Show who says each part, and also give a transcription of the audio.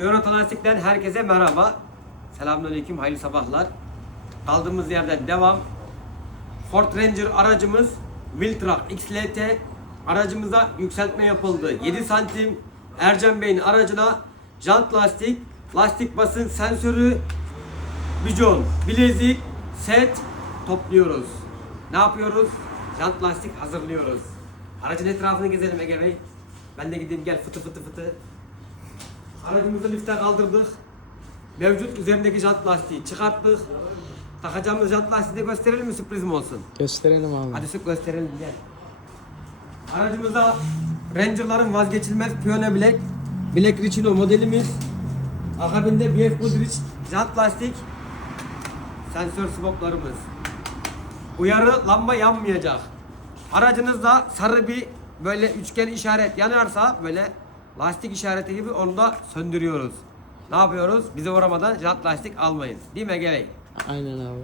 Speaker 1: Euroton Lastik'ten herkese merhaba. Selamünaleyküm, hayırlı sabahlar. Kaldığımız yerden devam. Ford Ranger aracımız Wiltrack XLT aracımıza yükseltme yapıldı. 7 santim Ercan Bey'in aracına jant lastik, lastik basınç sensörü, bijon, bilezik, set topluyoruz. Ne yapıyoruz? Jant lastik hazırlıyoruz. Aracın etrafını gezelim Ege Bey. Ben de gideyim gel fıtı fıtı fıtı. Aracımızı lifte kaldırdık. Mevcut üzerindeki jant lastiği çıkarttık. Takacağımız jant lastiği de gösterelim mi sürprizim olsun?
Speaker 2: Gösterelim abi.
Speaker 1: Hadi sık gösterelim gel. Aracımızda Ranger'ların vazgeçilmez Piyone Black Black Ricino modelimiz. Akabinde BF Goodrich jant lastik sensör swaplarımız. Uyarı lamba yanmayacak. Aracınızda sarı bir böyle üçgen işaret yanarsa böyle lastik işareti gibi onu da söndürüyoruz. Ne yapıyoruz? Bize uğramadan jant lastik almayın. Değil mi Ege Bey?
Speaker 2: Aynen abi.